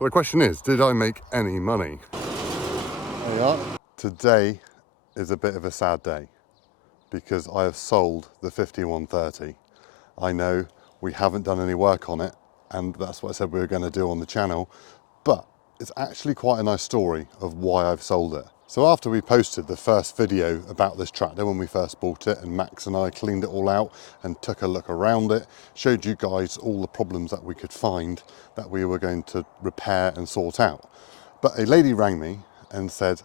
Well, the question is, did I make any money? There you are. Today is a bit of a sad day because I have sold the 5130. I know we haven't done any work on it, and that's what I said we were going to do on the channel, but it's actually quite a nice story of why I've sold it. So after we posted the first video about this tractor when we first bought it, and Max and I cleaned it all out and took a look around it, showed you guys all the problems that we could find that we were going to repair and sort out. But a lady rang me and said,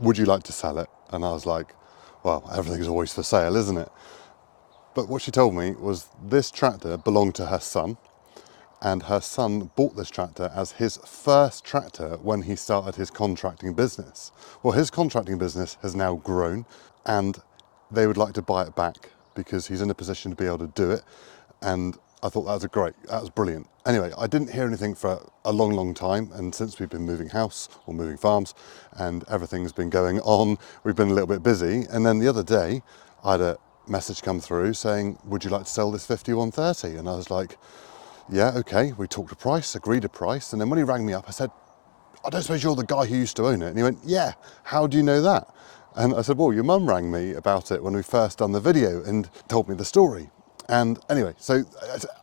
would you like to sell it? And I was like, well, everything's always for sale, isn't it? But what she told me was this tractor belonged to her son, and her son bought this tractor as his first tractor when he started his contracting business. Well, his contracting business has now grown, and they would like to buy it back because he's in a position to be able to do it. And I thought that was brilliant. Anyway, I didn't hear anything for a long, long time, and since we've been moving house or moving farms and everything's been going on, we've been a little bit busy. And then the other day, I had a message come through saying, would you like to sell this 5130? And I was like, yeah, okay. We talked a price, agreed a price, and then when he rang me up, I said, I don't suppose you're the guy who used to own it? And he went, yeah, how do you know that? And I said, well, your mum rang me about it when we first done the video and told me the story. And anyway, so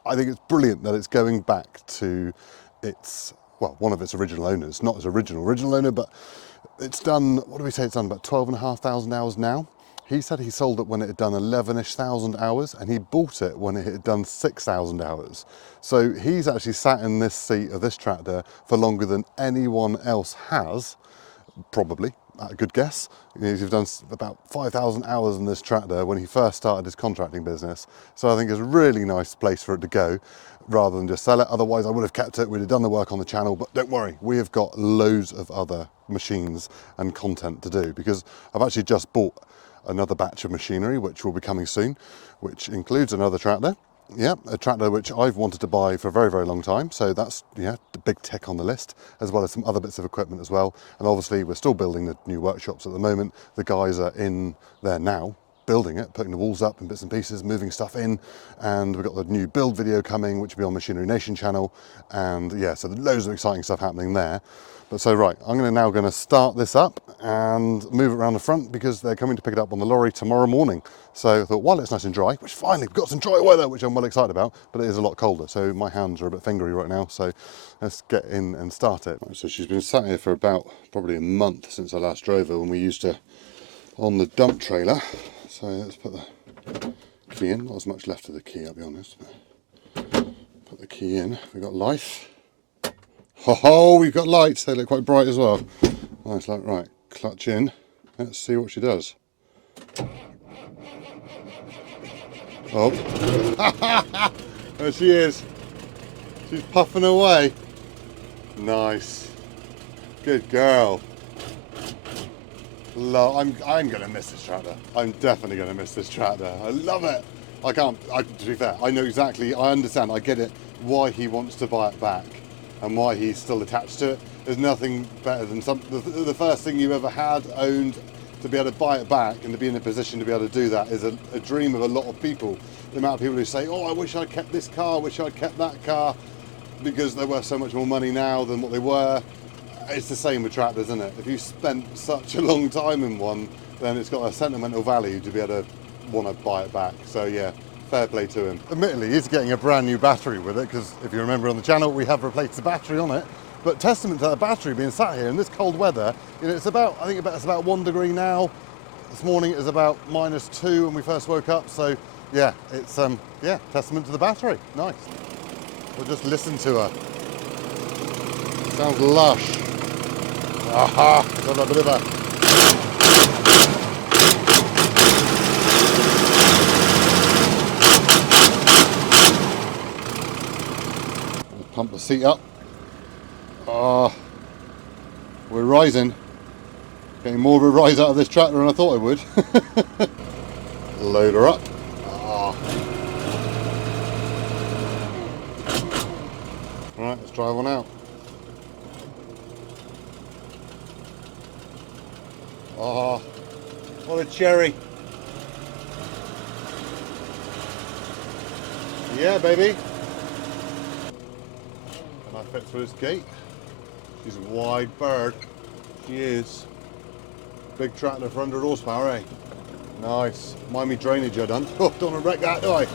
I think it's brilliant that it's going back to its, well, one of its original owners, not its original owner, but it's done, what do we say it's done, about 12,500 hours now. He said he sold it when it had done 11-ish thousand hours, and he bought it when it had done 6,000 hours. So he's actually sat in this seat of this tractor for longer than anyone else has, probably, a good guess. He's done about 5,000 hours in this tractor when he first started his contracting business. So I think it's a really nice place for it to go, rather than just sell it. Otherwise I would have kept it, we'd have done the work on the channel, but don't worry, we have got loads of other machines and content to do, because I've actually just bought another batch of machinery which will be coming soon, which includes another tractor. Yeah, a tractor which I've wanted to buy for a very, very long time. So that's, yeah, the big tick on the list, as well as some other bits of equipment as well. And obviously we're still building the new workshops at the moment. The guys are in there now, building it, putting the walls up and bits and pieces, moving stuff in. And we've got the new build video coming, which will be on Machinery Nation channel. And yeah, so there's loads of exciting stuff happening there. But so right, I'm now going to start this up and move it around the front because they're coming to pick it up on the lorry tomorrow morning. So I thought, while it's nice and dry, which finally we've got some dry weather, which I'm well excited about, but it is a lot colder. So my hands are a bit fingery right now. So let's get in and start it. So she's been sat here for about probably a month since I last drove her when we used to on the dump trailer. So let's put the key in. Not as much left of the key, I'll be honest. But put the key in. We've got life. Oh, we've got lights. They look quite bright as well. Nice, like, right, clutch in. Let's see what she does. Oh, there she is. She's puffing away. Nice. Good girl. I'm going to miss this tractor. I'm definitely going to miss this tractor. I love it. To be fair, I know exactly, I understand, I get it, why he wants to buy it back and why he's still attached to it. There's nothing better than the first thing you ever had, owned, to be able to buy it back and to be in a position to be able to do that is a dream of a lot of people. The amount of people who say, oh, I wish I'd kept this car, I wish I'd kept that car, because they're worth so much more money now than what they were. It's the same with tractors, isn't it? If you spent such a long time in one, then it's got a sentimental value to be able to want to buy it back. So yeah, fair play to him. Admittedly, he's getting a brand new battery with it, because if you remember on the channel, we have replaced the battery on it. But testament to that battery being sat here in this cold weather, you know, it's about, I think it's about 1 degree now. This morning it was about -2 when we first woke up. So yeah, it's yeah, testament to the battery. Nice. We'll just listen to her. Sounds lush. Aha, got a bit of a pump the seat up. We're rising. Getting more of a rise out of this tractor than I thought I would. Load her up. Alright, let's drive one out. Oh, what a cherry. Yeah, baby. Can I fit through this gate? She's a wide bird. She is. Big tractor for 100 horsepower, eh? Nice. Mind me drainage I done. Oh, don't want to wreck that, do I?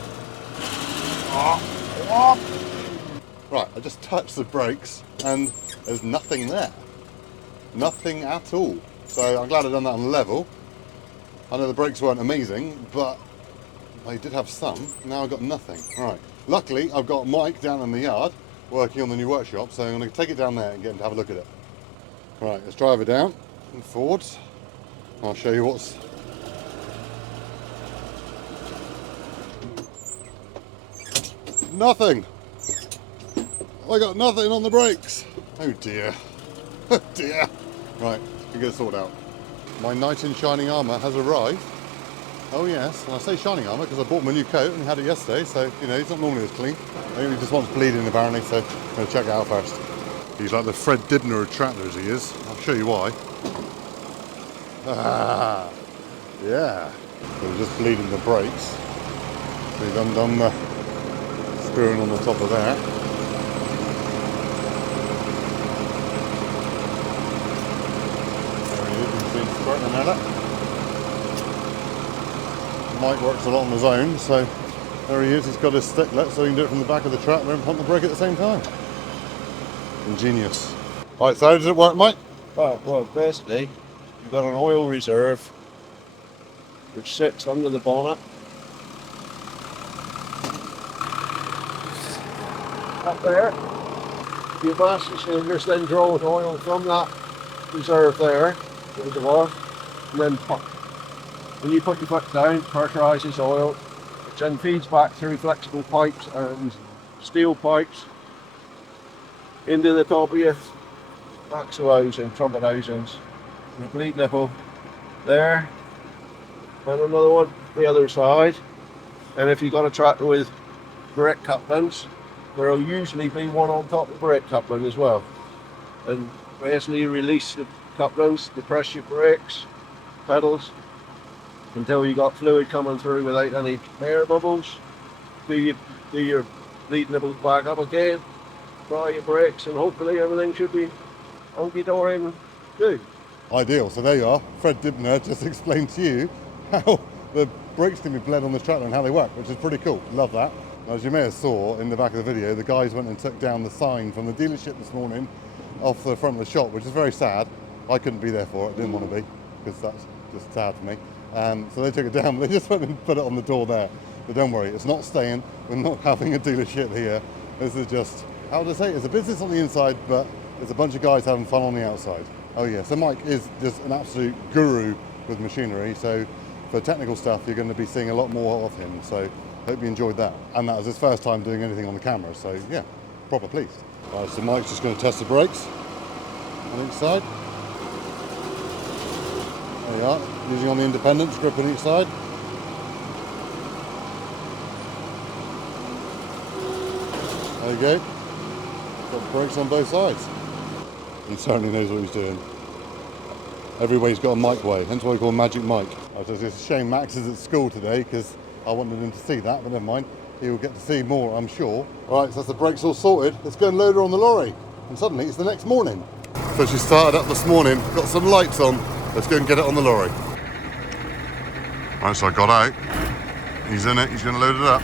Oh, oh. Right, I just touched the brakes and there's nothing there. Nothing at all. So I'm glad I've done that on level. I know the brakes weren't amazing, but they did have some. Now I've got nothing. Right. Luckily, I've got Mike down in the yard working on the new workshop, so I'm going to take it down there and get him to have a look at it. Right, let's drive it down and forwards. I'll show you what's... Nothing! I got nothing on the brakes! Oh dear. Oh dear. Right, we get it sorted out. My knight in shining armour has arrived. Oh yes, and I say shining armour because I bought him a new coat and had it yesterday, so, you know, he's not normally as clean. I think he just wants bleeding apparently, so I'm going to check it out first. He's like the Fred Dibner of tractors, he is. I'll show you why. Ah, yeah. So we're just bleeding the brakes. So he's undone the screwing on the top of that. There he is, you can see him squirting at it. Mike works a lot on his own, so there he is. He's got his sticklet, so he can do it from the back of the tractor and pump the brake at the same time. Ingenious. Right, so how does it work, Mike? Well, basically, you've got an oil reserve which sits under the bonnet. Up there. Your master cylinders then draw oil from that reserve there, reservoir, and then when you put your foot down, pressurizes oil, which then feeds back through flexible pipes and steel pipes into the top of your axle housing, trumpet housings. And a bleed nipple there, and another one the other side. And if you've got a tractor with brake couplings, there will usually be one on top of the brake coupling as well. And basically you release the couplings, depress your brakes, pedals, until you got fluid coming through without any air bubbles. Do your bleed nipples back up again, dry your brakes, and hopefully everything should be hunky-dory and good. Ideal. So there you are. Fred Dibner just explained to you how the brakes can be bled on the tractor and how they work, which is pretty cool. Love that. As you may have saw in the back of the video, the guys went and took down the sign from the dealership this morning off the front of the shop, which is very sad. I couldn't be there for it. I didn't want to be, because that's just sad for me. So they took it down, but they just went and put it on the door there. But don't worry, it's not staying. We're not having a dealership here. This is just, how would I say, it's a business on the inside, but there's a bunch of guys having fun on the outside. Oh yeah, so Mike is just an absolute guru with machinery. So for technical stuff, you're going to be seeing a lot more of him. So hope you enjoyed that. And that was his first time doing anything on the camera. So yeah, proper pleased. Right, so Mike's just going to test the brakes on each side. There you are, using on the independents, grip on each side. There you go. Got brakes on both sides. He certainly knows what he's doing. Every way's got a Mike way, hence why we call him Magic Mike. It's a shame Max is at school today because I wanted him to see that, but never mind. He will get to see more, I'm sure. Right, so that's the brakes all sorted. Let's go and load her on the lorry. And suddenly it's the next morning. So she started up this morning, got some lights on. Let's go and get it on the lorry. Right, so I got out. He's in it, he's going to load it up.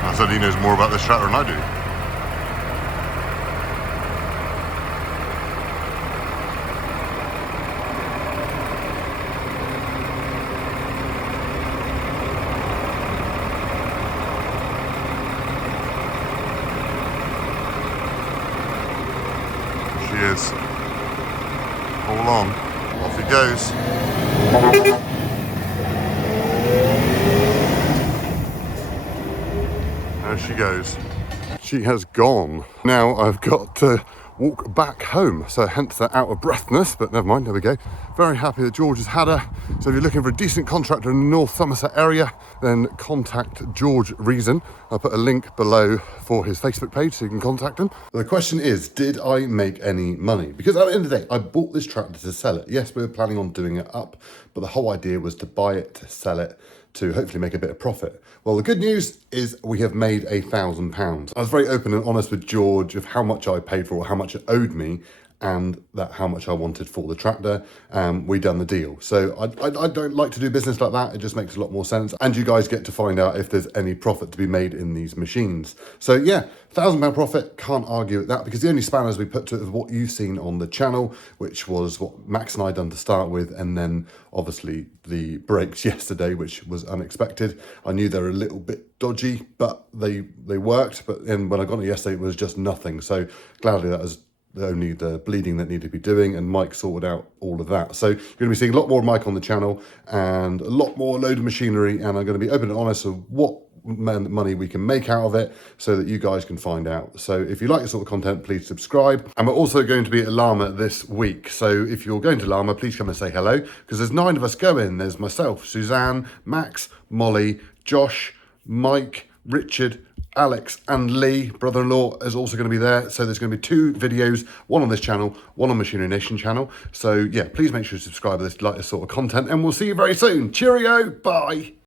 I said he knows more about this tractor than I do. She is. All on. Off he goes. There she goes. She has gone. Now I've got to walk back home. So hence the out of breathness, but never mind, there we go. Very happy that George has had her. So if you're looking for a decent contractor in the North Somerset area, then contact George Reason. I'll put a link below for his Facebook page so you can contact him. The question is, did I make any money? Because at the end of the day, I bought this tractor to sell it. Yes, we were planning on doing it up, but the whole idea was to buy it, to sell it, to hopefully make a bit of profit. Well, the good news is we have made £1,000. I was very open and honest with George of how much I paid for it, how much it owed me, and that how much I wanted for the tractor. We done the deal. So I don't like to do business like that. It just makes a lot more sense. And you guys get to find out if there's any profit to be made in these machines. So yeah, £1,000 profit, can't argue with that, because the only spanners we put to it is what you've seen on the channel, which was what Max and I done to start with, and then obviously the brakes yesterday, which was unexpected. I knew they were a little bit dodgy, but they worked. But then when I got it yesterday, it was just nothing. So gladly that was only the bleeding that needed to be doing, and Mike sorted out all of that. So you're going to be seeing a lot more of Mike on the channel and a lot more load of machinery, and I'm going to be open and honest of what money we can make out of it so that you guys can find out. So if you like this sort of content, please subscribe. And we're also going to be at Llama this week. So if you're going to Llama, please come and say hello, because there's 9 of us going. There's myself, Suzanne, Max, Molly, Josh, Mike, Richard, Alex and Lee, brother-in-law, is also going to be there. So there's going to be 2 videos, one on this channel, one on Machinery Nation channel. So yeah, please make sure to subscribe to this, like this sort of content, and we'll see you very soon. Cheerio, bye.